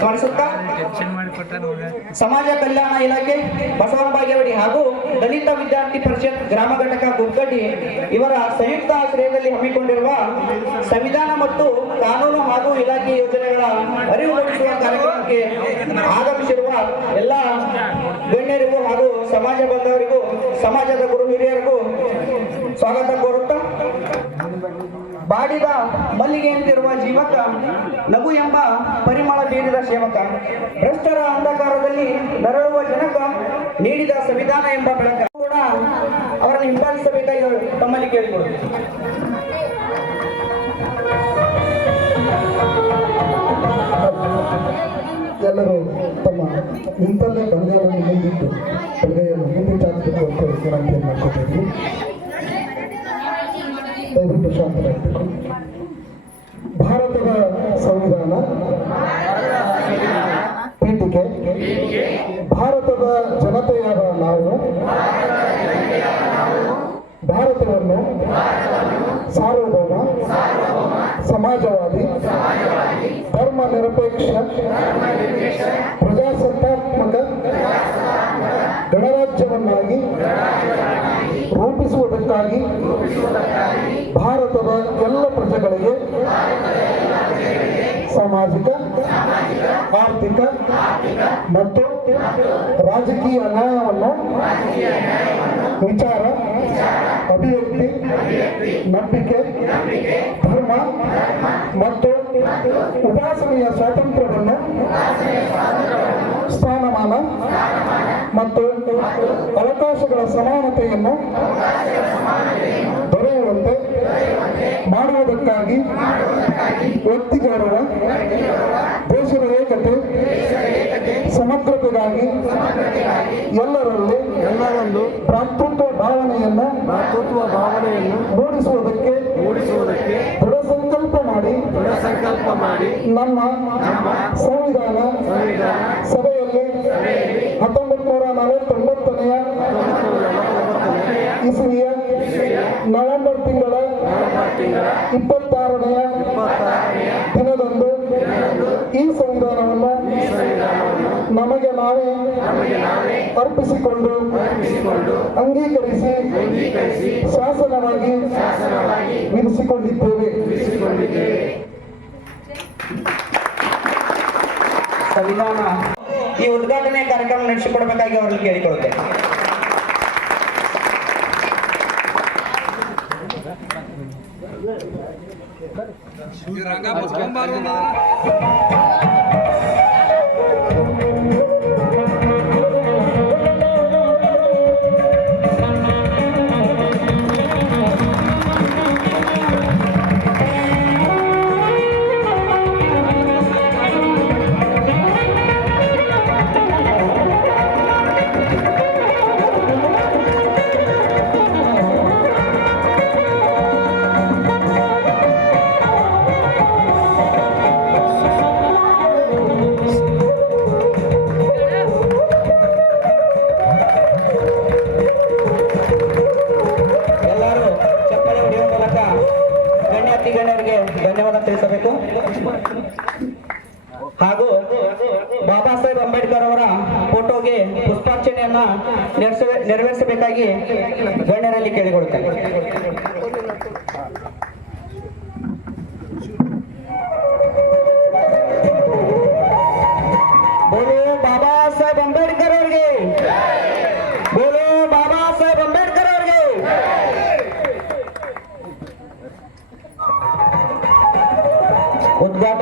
ಸ್ಮರಿಸುತ್ತಾ ಸಮಾಜ ಕಲ್ಯಾಣ ಇಲಾಖೆ ಬಸವನ ಬಾಗೇವಾಡಿ ಹಾಗೂ ದಲಿತ ವಿದ್ಯಾರ್ಥಿ ಪರಿಷತ್ ಗ್ರಾಮ ಘಟಕ ಗುಡ್ಗಡ್ಡಿ ಇವರ ಸಂಯುಕ್ತ ಆಶ್ರಯದಲ್ಲಿ ಹಮ್ಮಿಕೊಂಡಿರುವ ಸಂವಿಧಾನ ಮತ್ತು ಕಾನೂನು ಹಾಗೂ ಇಲಾಖೆ ಯೋಜನೆಗಳ ಅರಿವು ಮೂಡಿಸುವ ಕಾರ್ಯಕ್ರಮಕ್ಕೆ ಆಗಮಿಸಿರುವ ಎಲ್ಲ ಗಣ್ಯರಿಗೂ ಹಾಗೂ ಸಮಾಜ ಬಂಧವರಿಗೂ ಸಮಾಜದ ಗುರು ಹಿರಿಯರಿಗೂ ಸ್ವಾಗತ ಕೋರುತ್ತಾ. ಬಾಡಿದ ಮಲ್ಲಿಗೆಯಂತಿರುವ ಜೀವಕ ನಗು ಎಂಬ ಪರಿಮಳ ಬೀರಿದ ಸೇವಕ. ಭ್ರಷ್ಟರ ಅಂಧಕಾರದಲ್ಲಿ ನರಳುವ ಜನಕ ನೀಡಿದ ಸಂವಿಧಾನ ಎಂಬ ಬೆಳಕ. ಕೂಡ ಅವರನ್ನು ಹಿಂಬಾಲಿಸಬೇಕಾಗಿ ತಮ್ಮಲ್ಲಿ ಕೇಳಿಕೊಡುತ್ತೆ ಎಲ್ಲರೂ ತಮ್ಮ ನಿಂತಲ್ಲೇ ಬಲಗೈಯನ್ನು ಮುಂದಿಟ್ಟು ಬಲಗೈಯನ್ನು ಮುಂದೆ ಚಾಚಬೇಕು ಅಂತ ದಯವಿಟ್ಟು ಶಾಂತರಾಗಬೇಕು ಭಾರತದ ಸಂವಿಧಾನ. ಪೀಠಿಕೆ. ಭಾರತದ ಜನತೆಯಾದ ನಾವು. ಭಾರತವನ್ನು ಸಾರ್ವಭೌಮ, ಸಮಾಜವಾದಿ ಧರ್ಮ ನಿರಪೇಕ್ಷ ಪ್ರಜಾಸತ್ತಾತ್ಮಕ ಗಣರಾಜ್ಯವನ್ನಾಗಿ ರೂಪಿಸುವುದಕ್ಕಾಗಿ ಭಾರತದ ಎಲ್ಲ ಪ್ರಜೆಗಳಿಗೆ ಸಾಮಾಜಿಕ ಆರ್ಥಿಕ ಮತ್ತು ರಾಜಕೀಯ ನ್ಯಾಯವನ್ನು ವಿಚಾರ ಅಭಿವ್ಯಕ್ತಿ ನಂಬಿಕೆ ಧರ್ಮ ಮತ್ತು ಉಪಾಸನೆಯ ಸ್ವಾತಂತ್ರ್ಯವನ್ನು ಸ್ಥಾನಮಾನ ಮತ್ತು ಅವಕಾಶಗಳ ಸಮಾನತೆಯನ್ನು ದೊರೆಯುವಂತೆ ಮಾಡುವುದಕ್ಕಾಗಿ ವ್ಯಕ್ತಿ ಗೌರವ ದೇಶದ ಏಕತೆ ಸಮಗ್ರತೆಗಾಗಿ ಎಲ್ಲರಲ್ಲಿ ಎಲ್ಲರಲ್ಲೂ ಭ್ರಾತೃತ್ವ ಭಾವನೆಯನ್ನು ಭ್ರಾತೃತ್ವ ಭಾವನೆಯನ್ನು ಮೂಡಿಸುವುದಕ್ಕೆ ಮೂಡಿಸುವುದಕ್ಕೆ ದೃಢ ಸಂಕಲ್ಪ ಮಾಡಿ ದೃಢ ಸಂಕಲ್ಪ ಮಾಡಿ ನಮ್ಮ ಸಂವಿಧಾನ ಸಂವಿಧಾನ ನಮಗೆ ನಾವೇ ಅರ್ಪಿಸಿಕೊಂಡು ಅಂಗೀಕರಿಸಿ ಶಾಸನವಾಗಿ ವಿಧಿಸಿಕೊಂಡಿದ್ದೇವೆ. ಸಂವಿಧಾನ ಈ ಉದ್ಘಾಟನೆ ಕಾರ್ಯಕ್ರಮ ನಡೆಸಿಕೊಡಬೇಕಾಗಿ ಅವರಲ್ಲಿ ಕೇಳಿಕೊಳ್ಳುತ್ತೇನೆ. ಎಲ್ಲರೂ ಮೂಲಕ ಗಣ್ಯಾತಿ ಗಣ್ಯರಿಗೆ ಧನ್ಯವಾದ ತಿಳಿಸಬೇಕು. ಹಾಗೂ ಬಾಬಾ ಸಾಹೇಬ್ ಅಂಬೇಡ್ಕರ್ ಅವರ ಫೋಟೋಗೆ ಪುಷ್ಪಾರ್ಚನೆಯನ್ನ ನೆರವೇರಿಸ- ನೆರವೇರಿಸಬೇಕಾಗಿ ಗಣ್ಯರಲ್ಲಿ ಕೇಳಿಕೊಳ್ಳುತ್ತೇನೆ.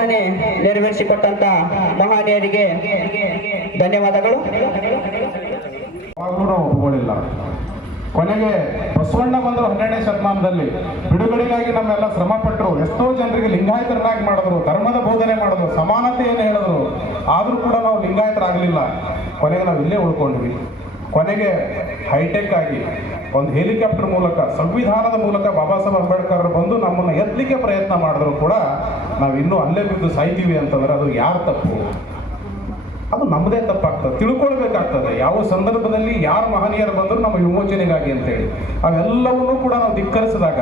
ಉದ್ಘಾಟನೆ ನೆರವೇರಿಸಿಕೊಟ್ಟಂತ ಮಹನೀಯರಿಗೆ ಧನ್ಯವಾದಗಳು. ಒಪ್ಪಿಕೊಳ್ಳಿಲ್ಲ ಕೊನೆಗೆ ಬಸವಣ್ಣ ಬಂದರು ಹನ್ನೆರಡನೇ ಶತಮಾನದಲ್ಲಿ. ಬಿಡುಗಡೆಗಾಗಿ ನಮ್ಮೆಲ್ಲ ಶ್ರಮ ಪಟ್ಟರು ಎಷ್ಟೋ ಜನರಿಗೆ ಲಿಂಗಾಯತರನ್ನಾಗಿ ಮಾಡಿದ್ರು, ಧರ್ಮದ ಬೋಧನೆ ಮಾಡಿದ್ರು, ಸಮಾನತೆಯನ್ನು ಹೇಳಿದ್ರು. ಆದರೂ ಕೂಡ ನಾವು ಲಿಂಗಾಯತರಾಗಲಿಲ್ಲ. ಕೊನೆಗೆ ನಾವು ಇಲ್ಲೇ ಉಳ್ಕೊಂಡ್ವಿ. ಕೊನೆಗೆ ಹೈಟೆಕ್ ಆಗಿ ಒಂದು ಹೆಲಿಕಾಪ್ಟರ್ ಮೂಲಕ, ಸಂವಿಧಾನದ ಮೂಲಕ ಬಾಬಾ ಸಾಹೇಬ್ ಅಂಬೇಡ್ಕರ್ ಬಂದು ನಮ್ಮನ್ನು ಎತ್ತಲಿಕ್ಕೆ ಪ್ರಯತ್ನ ಮಾಡಿದ್ರು ಕೂಡ ನಾವು ಇನ್ನೂ ಅಲ್ಲೇ ಬಿದ್ದು ಸಾಯ್ತೀವಿ ಅಂತಂದ್ರೆ ಅದು ಯಾರು ತಪ್ಪು? ಅದು ನಮ್ಮದೇ ತಪ್ಪಾಗ್ತದೆ. ತಿಳ್ಕೊಳ್ಬೇಕಾಗ್ತದೆ. ಯಾವ ಸಂದರ್ಭದಲ್ಲಿ ಯಾರು ಮಹನೀಯರು ಬಂದರೂ ನಮ್ಮ ವಿಮೋಚನೆಗಾಗಿ ಅಂತೇಳಿ. ಅವೆಲ್ಲವನ್ನೂ ಕೂಡ ನಾವು ಧಿಕ್ಕರಿಸಿದಾಗ,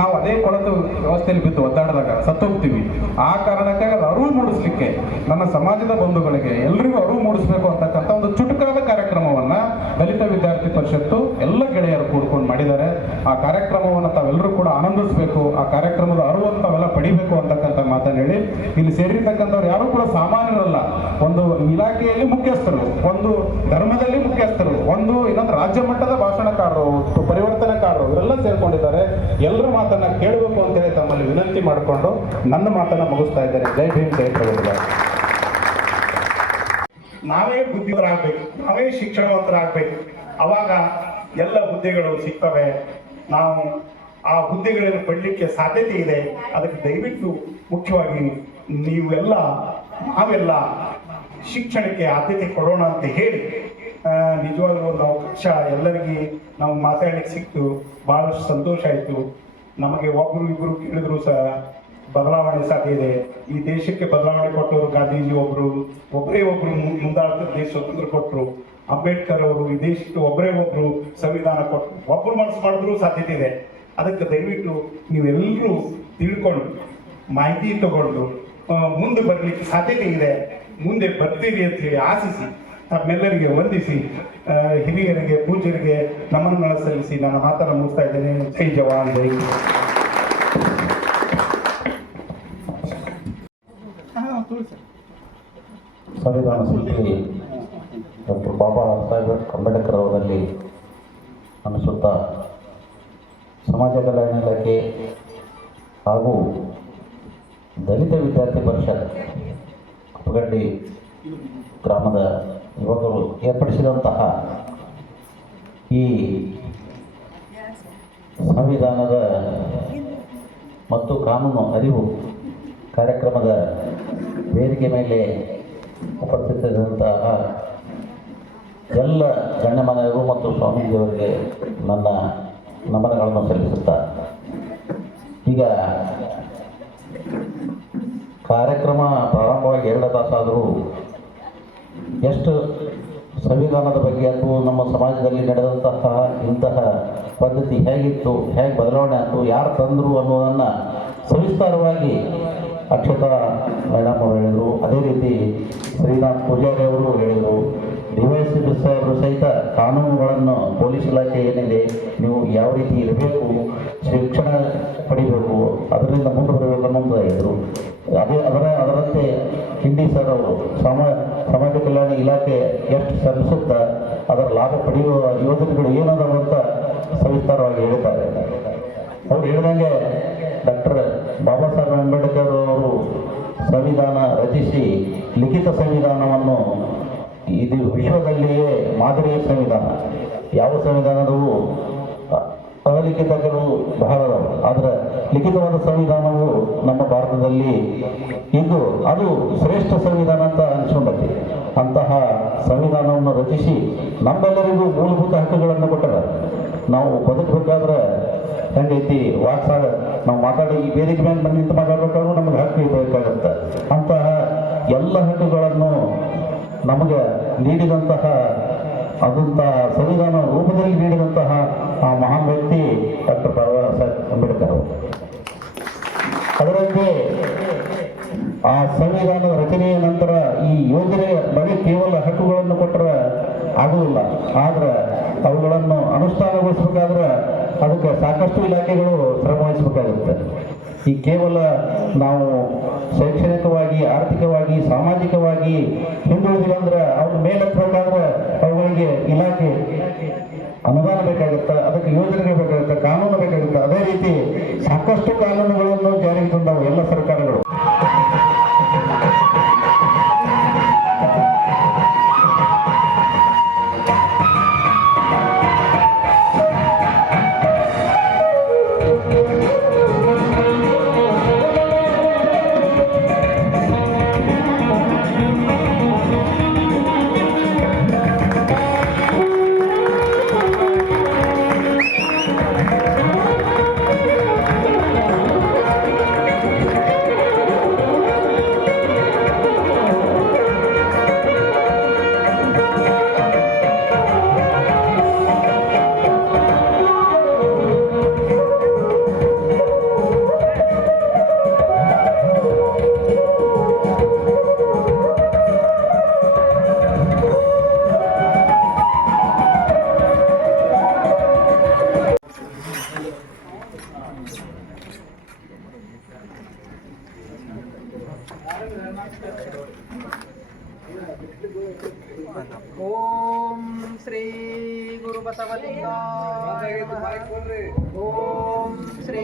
ನಾವು ಅದೇ ಕೊಳತು ವ್ಯವಸ್ಥೆಯಲ್ಲಿ ಬಿದ್ದು ಒದ್ದಾಡಿದಾಗ ಸತ್ತೋಗ್ತೀವಿ. ಆ ಕಾರಣಕ್ಕಾಗಿ ಅದು ಅರಿವು ಮೂಡಿಸ್ಲಿಕ್ಕೆ, ನನ್ನ ಸಮಾಜದ ಬಂಧುಗಳಿಗೆ ಎಲ್ರಿಗೂ ಅರಿವು ಮೂಡಿಸ್ಬೇಕು ಅಂತಕ್ಕಂಥ ಒಂದು ಚುಟುಕಾದ ಕಾರ್ಯಕ್ರಮವನ್ನ ದಲಿತ ವಿದ್ಯಾರ್ಥಿ ಪರಿಷತ್ತು ಎಲ್ಲ ಗೆಳೆಯರು ಕೂಡ್ಕೊಂಡು ಮಾಡಿದ್ದಾರೆ ಆ ಕಾರ್ಯಕ್ರಮವನ್ನು ತಾವೆಲ್ಲರೂ ಕೂಡ ಆನಂದಿಸಬೇಕು ಆ ಕಾರ್ಯಕ್ರಮದ ಅರಿವನ್ನು ಪಡಿಬೇಕು ಅಂತಕ್ಕಂಥ ಮಾತನ್ನು ಹೇಳಿ, ಇಲ್ಲಿ ಸೇರಿರ್ತಕ್ಕಂಥವ್ರು ಯಾರು ಕೂಡ ಸಾಮಾನ್ಯರಲ್ಲ. ಒಂದು ಇಲಾಖೆಯಲ್ಲಿ ಮುಖ್ಯಸ್ಥರು, ಒಂದು ಧರ್ಮದಲ್ಲಿ ಮುಖ್ಯಸ್ಥರು, ಒಂದು ಇನ್ನೊಂದು ರಾಜ್ಯ ಮಟ್ಟದ ಭಾಷಣಕಾರರು ಪರಿವರ್ತನೆಕಾರರು, ಇವರೆಲ್ಲ ಸೇರ್ಕೊಂಡಿದ್ದಾರೆ. ಎಲ್ಲರ ಮಾತನ್ನ ಕೇಳಬೇಕು ಅಂತೇಳಿ ತಮ್ಮಲ್ಲಿ ವಿನಂತಿ ಮಾಡಿಕೊಂಡು ನನ್ನ ಮಾತನ್ನ ಮುಗಿಸ್ತಾ ಇದ್ದಾರೆ ಜೈ ಭೀಮ್, ಜೈ ಪ್ರಭುತ್ವ ನಾವೇ ಬುದ್ಧಿವರಾಗಬೇಕು ನಾವೇ ಶಿಕ್ಷಣವಂತರಾಗಬೇಕು. ಅವಾಗ ಎಲ್ಲ ಹುದ್ದೆಗಳು ಸಿಗ್ತವೆ. ನಾವು ಆ ಹುದ್ದೆಗಳನ್ನು ಪಡಲಿಕ್ಕೆ ಸಾಧ್ಯತೆ ಇದೆ. ಅದಕ್ಕೆ ದಯವಿಟ್ಟು ಮುಖ್ಯವಾಗಿ ನೀವೆಲ್ಲ, ನಾವೆಲ್ಲ ಶಿಕ್ಷಣಕ್ಕೆ ಆದ್ಯತೆ ಕೊಡೋಣ ಅಂತ ಹೇಳಿ ನಿಜವಾಗಲೂ ಒಂದು ಅವಕಾಶ ಎಲ್ಲರಿಗೆ ನಾವು ಮಾತಾಡ್ಲಿಕ್ಕೆ ಸಿಕ್ತು. ಬಹಳಷ್ಟು ಸಂತೋಷ ಆಯಿತು. ನಮಗೆ ಒಬ್ಬರು ಇಬ್ಬರು ಕೇಳಿದ್ರು ಸಹ ಬದಲಾವಣೆ ಸಾಧ್ಯ ಇದೆ. ಈ ದೇಶಕ್ಕೆ ಬದಲಾವಣೆ ಕೊಟ್ಟವರು ಗಾಂಧೀಜಿ ಒಬ್ಬರು ಒಬ್ಬರೇ ಒಬ್ಬರು ಮುಂದೆ ಮುಂದಾಳತ್ವ ದೇಶ ಸ್ವತಂತ್ರ ಕೊಟ್ಟರು ಅಂಬೇಡ್ಕರ್ ಅವರು ಈ ದೇಶಕ್ಕೆ ಒಬ್ಬರೇ ಒಬ್ಬರು ಸಂವಿಧಾನ ಕೊಟ್ಟರು ಒಬ್ಬರು ಮನಸ್ಸು ಮಾಡಿದ್ರು ಸಾಧ್ಯತೆ ಇದೆ. ಅದಕ್ಕೆ ದಯವಿಟ್ಟು ನೀವೆಲ್ಲರೂ ತಿಳ್ಕೊಂಡು ಮಾಹಿತಿ ತಗೊಂಡು ಮುಂದೆ ಬರಲಿಕ್ಕೆ ಸಾಧ್ಯತೆ ಇದೆ. ಮುಂದೆ ಬರ್ತೀರಿ ಅಂತ ಹೇಳಿ ಆಶಿಸಿ ತಮ್ಮೆಲ್ಲರಿಗೆ ವಂದಿಸಿ ಹಿರಿಯರಿಗೆ ಪೂಜ್ಯರಿಗೆ ನಮನಗಳ ಸಲ್ಲಿಸಿ ನನ್ನ ಮಾತನ್ನು ಮುಗಿಸ್ತಾ ಇದ್ದೇನೆ. ಜೈ ಜವಾನ್ ಜೈ. ಸಂವಿಧಾನ ಶಿಲ್ಪಿ ಡಾಕ್ಟರ್ ಬಾಬಾ ಸಾಹೇಬ್ ಅಂಬೇಡ್ಕರ್ ಅವರಲ್ಲಿ ಅನಿಸುತ್ತಾ ಸಮಾಜ ಕಲ್ಯಾಣ ಇಲಾಖೆ ಹಾಗೂ ದಲಿತ ವಿದ್ಯಾರ್ಥಿ ಪರಿಷತ್ ಕುಪ್ಪಗಡ್ಡಿ ಗ್ರಾಮದ ಯುವಕರು ಏರ್ಪಡಿಸಿದಂತಹ ಈ ಸಂವಿಧಾನದ ಮತ್ತು ಕಾನೂನು ಅರಿವು ಕಾರ್ಯಕ್ರಮದ ವೇದಿಕೆ ಮೇಲೆ ಉಪಸ್ಥಿತರಿದಂತಹ ಎಲ್ಲ ಗಣ್ಯಮಾನ್ಯರು ಮತ್ತು ಸ್ವಾಮೀಜಿಯವರಿಗೆ ನನ್ನ ನಮನಗಳನ್ನು ಸಲ್ಲಿಸುತ್ತಾ. ಈಗ ಕಾರ್ಯಕ್ರಮ ಪ್ರಾರಂಭವಾಗಿ ಎರಡು ತಾಸಾದರೂ ಎಷ್ಟು ಸಂವಿಧಾನದ ಬಗ್ಗೆ ಅಥವಾ ನಮ್ಮ ಸಮಾಜದಲ್ಲಿ ನಡೆದಂತಹ ಇಂತಹ ಪದ್ಧತಿ ಹೇಗಿತ್ತು, ಹೇಗೆ ಬದಲಾವಣೆ ಆಯಿತು, ಯಾರು ತಂದರು ಅನ್ನೋದನ್ನು ಸವಿಸ್ತಾರವಾಗಿ ಅಕ್ಷತಾ ಮೇಡಮ್ ಅವರು ಹೇಳಿದರು. ಅದೇ ರೀತಿ ಶ್ರೀನಾಥ್ ಪೂಜಾರಿ ಅವರು ಹೇಳಿದರು. ಡಿ ವೈ ಸಿ ಸಾಹೇಬರು ಸಹಿತ ಕಾನೂನುಗಳನ್ನು ಪೊಲೀಸ್ ಇಲಾಖೆ ಏನಿದೆ, ನೀವು ಯಾವ ರೀತಿ ಇರಬೇಕು, ಶಿಕ್ಷಣ ಪಡಿಬೇಕು, ಅದರಿಂದ ಮುಂದೆ ಬರಬೇಕು ಅನ್ನೋದು ಇದ್ದರು ಅದೇ ಅದರ ಅದರಂತೆ ಹಿಂದಿ ಸರ್ ಅವರು, ಸಮ, ಸಮಾಜ ಕಲ್ಯಾಣ ಇಲಾಖೆ ಎಷ್ಟು ಶ್ರಮಿಸುತ್ತ ಅದರ ಲಾಭ ಪಡೆಯುವ ಯೋಜನೆಗಳು ಏನದಾವ ಅಂತ ಸವಿಸ್ತಾರವಾಗಿ ಹೇಳ್ತಾರೆ ಅವ್ರು ಹೇಳಿದಂಗೆ ಡಾಕ್ಟರ್ ಬಾಬಾ ಸಾಹೇಬ್ ಅಂಬೇಡ್ಕರ್ ಅವರು ಸಂವಿಧಾನ ರಚಿಸಿ, ಲಿಖಿತ ಸಂವಿಧಾನವನ್ನು ಇದು ವಿಶ್ವದಲ್ಲಿಯೇ ಮಾದರಿಯ ಸಂವಿಧಾನ. ಯಾವ ಸಂವಿಧಾನದವು ಅಲಿಖಿತಗಳು ಬಹಳ ಆದರೆ ಲಿಖಿತವಾದ ಸಂವಿಧಾನವು ನಮ್ಮ ಭಾರತದಲ್ಲಿ ಇದ್ದು ಅದು ಶ್ರೇಷ್ಠ ಸಂವಿಧಾನ ಅಂತ ಅನಿಸ್ಕೊಂಡೈತಿ. ಅಂತಹ ಸಂವಿಧಾನವನ್ನು ರಚಿಸಿ ನಮ್ಮೆಲ್ಲರಿಗೂ ಮೂಲಭೂತ ಹಕ್ಕುಗಳನ್ನು ಕೊಟ್ಟರೆ ನಾವು ಬದುಕಬೇಕಾದ್ರೆ ಹೆಂಗೈತಿ ವಾಕ್ಸಾಗ ನಾವು ಮಾತಾಡಿ ಈ ವೇದಿಕೆ ಮೇಲೆ ನಿಂತು ಮಾತಾಡಬೇಕಾದ್ರೂ ನಮಗೆ ಹಕ್ಕು ಬೇಕಾಗುತ್ತೆ ಅಂತಹ ಎಲ್ಲ ಹಕ್ಕುಗಳನ್ನು ನಮಗೆ ನೀಡಿದಂತಹ ಅದಂತ ಸಂವಿಧಾನ ರೂಪದಲ್ಲಿ ನೀಡಿದಂತಹ ಆ ಮಹಾನ್ ವ್ಯಕ್ತಿ ಡಾಕ್ಟರ್ ಬಾಬಾ ಸಾಹೇಬ್ ಅಂಬೇಡ್ಕರ್ ಅವರು. ಅದರಂತೆ ಆ ಸಂವಿಧಾನದ ರಚನೆಯ ನಂತರ ಈ ಯೋಜನೆ ಬರೀ ಕೇವಲ ಹಕ್ಕುಗಳನ್ನು ಕೊಟ್ಟರೆ ಆಗುವುದಿಲ್ಲ. ಆದ್ರೆ ಅವುಗಳನ್ನು ಅನುಷ್ಠಾನಗೊಳಿಸಬೇಕಾದ್ರೆ ಅದಕ್ಕೆ ಸಾಕಷ್ಟು ಇಲಾಖೆಗಳು ಶ್ರಮ ಈ ಕೇವಲ ನಾವು ಶೈಕ್ಷಣಿಕವಾಗಿ, ಆರ್ಥಿಕವಾಗಿ, ಸಾಮಾಜಿಕವಾಗಿ ಹಿಂದುಳಿದಿಲ್ಲ ಅಂದ್ರೆ ಅವ್ರ ಮೇಲೆತ್ತಬೇಕಾದ್ರೆ ಅವುಗಳಿಗೆ ಇಲಾಖೆ ಅನುದಾನ ಬೇಕಾಗುತ್ತೆ, ಅದಕ್ಕೆ ಯೋಜನೆಗಳು ಬೇಕಾಗುತ್ತೆ, ಕಾನೂನು ಬೇಕಾಗುತ್ತೆ. ಅದೇ ರೀತಿ ಸಾಕಷ್ಟು ಕಾನೂನುಗಳನ್ನು ಜಾರಿಗೆ ತಂದವು ಎಲ್ಲ ಸರ್ಕಾರಗಳು. ಶ್ರೀ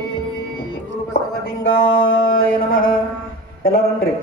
ಗುರು ಬಸವಲಿಂಗಾಯ ನಮಃ ಎಲ್ಲರನ್ರಿ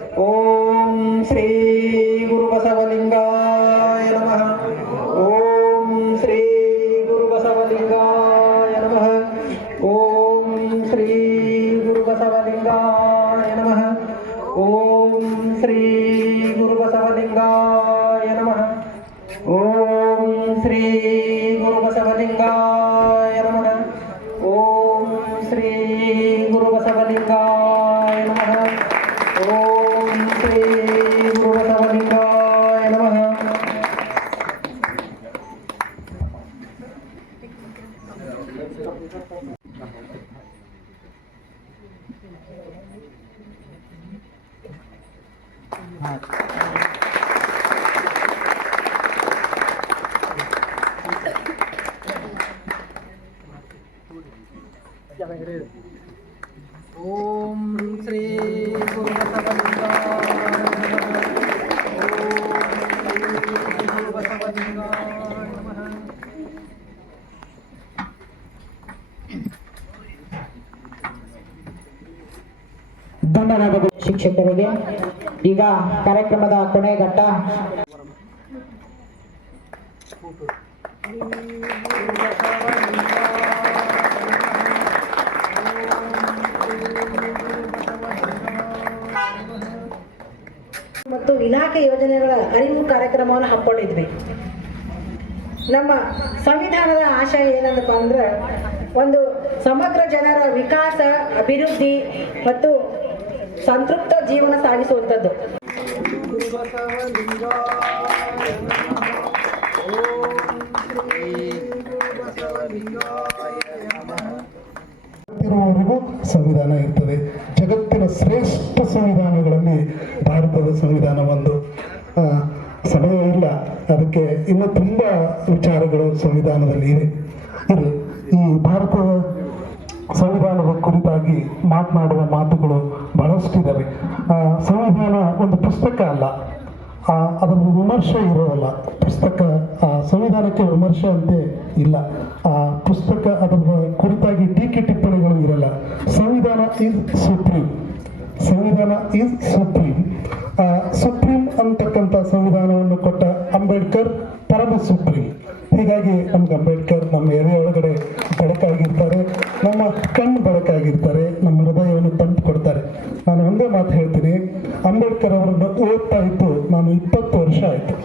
ಶಿಕ್ಷಕರಿಗೆ ಈಗ ಕಾರ್ಯಕ್ರಮದ ಕೊನೆ ಘಟ್ಟ. ಮತ್ತು ಇಲಾಖೆ ಯೋಜನೆಗಳ ಅರಿವು ಕಾರ್ಯಕ್ರಮವನ್ನು ಹಮ್ಮಿಕೊಂಡಿದ್ವಿ. ನಮ್ಮ ಸಂವಿಧಾನದ ಆಶಯ ಏನಂದಪ್ಪ ಅಂದ್ರೆ ಒಂದು ಸಮಗ್ರ ಜನರ ವಿಕಾಸ, ಅಭಿವೃದ್ಧಿ ಮತ್ತು ಸಂತೃಪ್ತ ಜೀವನ ಇರುವವರೆಗೂ ಸಂವಿಧಾನ ಇರ್ತದೆ. ಜಗತ್ತಿನ ಶ್ರೇಷ್ಠ ಸಂವಿಧಾನಗಳಲ್ಲಿ ಭಾರತದ ಸಂವಿಧಾನ ಒಂದು. ಸಮಯ ಇಲ್ಲ. ಅದಕ್ಕೆ ಇನ್ನು ತುಂಬ ವಿಚಾರಗಳು ಸಂವಿಧಾನದಲ್ಲಿ ಇವೆ ಈ ಭಾರತದ ಸಂವಿಧಾನದ ಕುರಿತಾಗಿ ಮಾತನಾಡುವ ಮಾತುಗಳು ಬಹಳಷ್ಟಿದ್ದಾವೆ ಸಂವಿಧಾನ ಒಂದು ಪುಸ್ತಕ ಅಲ್ಲ. ಅದರ ವಿಮರ್ಶೆ ಇರೋದಲ್ಲ. ಪುಸ್ತಕ, ಆ, ಸಂವಿಧಾನಕ್ಕೆ ವಿಮರ್ಶೆ ಅಂತೆ ಇಲ್ಲ. ಆ, ಪುಸ್ತಕ ಅದರ ಕುರಿತಾಗಿ ಟೀಕೆ ಟಿಪ್ಪಣಿಗಳು ಇರಲ್ಲ. ಸಂವಿಧಾನ ಇಸ್ ಸುಪ್ರೀಂ. ಸಂವಿಧಾನ ಇಸ್ ಸುಪ್ರೀಂ. ಸುಪ್ರೀಂ ಅಂತಕ್ಕಂಥ ಸಂವಿಧಾನವನ್ನು ಕೊಟ್ಟ ಅಂಬೇಡ್ಕರ್ ಪರಮ ಸುಪ್ರೀಂ. ಹೀಗಾಗಿ ನಮ್ಗೆ ಅಂಬೇಡ್ಕರ್ ನಮ್ಮ ಏರಿಯಾ ಒಳಗಡೆ ಬೆಳಕಾಗಿರ್ತಾರೆ ನಮ್ಮ ಕಣ್ಣು ಬೆಳಕಾಗಿರ್ತಾರೆ ನಮ್ಮ ಹೃದಯವನ್ನು ತಂಪು ಕೊಡ್ತಾರೆ. ನಾನು ಒಂದೇ ಮಾತು ಹೇಳ್ತೀನಿ, ಅಂಬೇಡ್ಕರ್ ಅವರನ್ನು ಓದ್ತಾ ಇತ್ತು ನಾನು ಇಪ್ಪತ್ತು ವರ್ಷ ಆಯಿತು.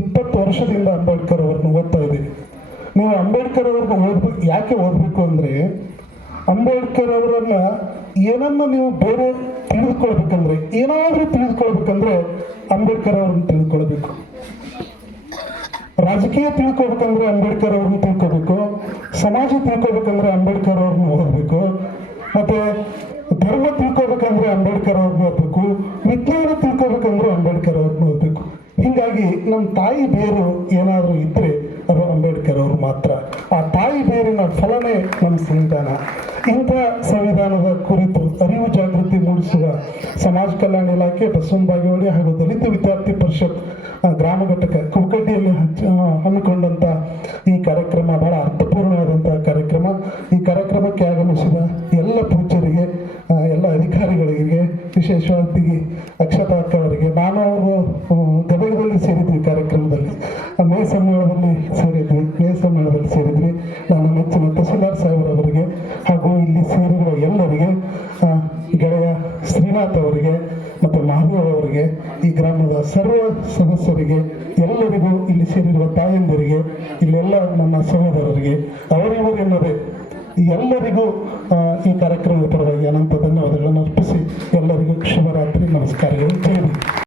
ಇಪ್ಪತ್ತು ವರ್ಷದಿಂದ ಅಂಬೇಡ್ಕರ್ ಅವ್ರನ್ನ ಓದ್ತಾ ಇದ್ದೀನಿ. ನೀವು ಅಂಬೇಡ್ಕರ್ ಅವ್ರನ್ನ ಓದ್ಬೇಕು ಯಾಕೆ ಓದಬೇಕು ಅಂದರೆ, ಅಂಬೇಡ್ಕರ್ ಅವರನ್ನ ಏನನ್ನ ನೀವು ಬೇರೆ ತಿಳಿದುಕೊಳ್ಬೇಕಂದ್ರೆ, ಏನಾದರೂ ತಿಳಿದುಕೊಳ್ಬೇಕಂದ್ರೆ ಅಂಬೇಡ್ಕರ್ ಅವ್ರನ್ನ ತಿಳಿದುಕೊಳ್ಬೇಕು. ರಾಜಕೀಯ ತಿಳ್ಕೊಬೇಕಂದ್ರೆ ಅಂಬೇಡ್ಕರ್ ಅವ್ರನ್ನ ತಿಳ್ಕೊಬೇಕು, ಸಮಾಜ ತಿಳ್ಕೊಬೇಕಂದ್ರೆ ಅಂಬೇಡ್ಕರ್ ಅವ್ರನ್ನ ಓದಬೇಕು, ಮತ್ತೆ ಧರ್ಮ ತಿಳ್ಕೊಬೇಕಂದ್ರೆ ಅಂಬೇಡ್ಕರ್ ಅವ್ರನ್ನ ಓದಬೇಕು, ವಿಜ್ಞಾನ ತಿಳ್ಕೊಬೇಕಂದ್ರೆ ಅಂಬೇಡ್ಕರ್ ಅವ್ರನ್ನ ಓದಬೇಕು. ಹೀಗಾಗಿ ನಮ್ಮ ತಾಯಿ ಬೇರು ಏನಾದರೂ ಇದ್ರೆ ಅದು ಅಂಬೇಡ್ಕರ್ ಅವರು ಮಾತ್ರ. ಆ ಬೇರಿನ ಫಲನೇ ನಮ್ಮ ಸಂವಿಧಾನ. ಇಂಥ ಸಂವಿಧಾನದ ಕುರಿತು ಅರಿವು ಜಾಗೃತಿ ಮೂಡಿಸುವ ಸಮಾಜ ಕಲ್ಯಾಣ ಇಲಾಖೆ ಬಸವನ ಬಾಗೇವಾಡಿ ಹಾಗೂ ದಲಿತ ವಿದ್ಯಾರ್ಥಿ ಪರಿಷತ್ ಗ್ರಾಮ ಘಟಕ ಕುಕಡ್ಡಿಯಲ್ಲಿ ಹಮ್ಮಿಕೊಂಡಂತ ಈ ಕಾರ್ಯಕ್ರಮ, ಬಹಳ ಅರ್ಥಪೂರ್ಣವಾದಂತಹ ಕಾರ್ಯಕ್ರಮ. ಈ ಕಾರ್ಯಕ್ರಮಕ್ಕೆ ಆಗಮಿಸಿದ ಎಲ್ಲ ಪೂಜ್ಯರಿಗೆ ಎಲ್ಲ ಅಧಿಕಾರಿಗಳಿಗೆ ವಿಶೇಷವಾಗಿ ಅಕ್ಷತಾ ಅಕ್ಕ ಅವರಿಗೆ ನಾನು ಅವರು ಆ, ಗದಗದಲ್ಲಿ ಸೇರಿದ್ವಿ ಮೇ ಸಮ್ಮೇಳನದಲ್ಲಿ ಸೇರಿದ್ವಿ ಇದೇ ಸಮ್ಮೇಳನದಲ್ಲಿ ಸೇರಿದ್ವಿ. ನನ್ನ ಮೆಚ್ಚಿನ ತಹಸೀಲ್ದಾರ್ ಸಾಹೇಬರವರಿಗೆ ಹಾಗೂ ಇಲ್ಲಿ ಸೇರಿರುವ ಎಲ್ಲರಿಗೆ ಗೆಳೆಯ ಶ್ರೀನಾಥ್ ಅವರಿಗೆ ಮತ್ತು ಮಹಾದೇವ್ ಅವರಿಗೆ, ಈ ಗ್ರಾಮದ ಸರ್ವ ಸದಸ್ಯರಿಗೆ, ಎಲ್ಲರಿಗೂ ಇಲ್ಲಿ ಸೇರಿರುವ ತಾಯಂದಿರಿಗೆ, ಇಲ್ಲೆಲ್ಲ ನನ್ನ ಸಹೋದರರಿಗೆ, ಅವರಿವರು ಎನ್ನದೆ ಎಲ್ಲರಿಗೂ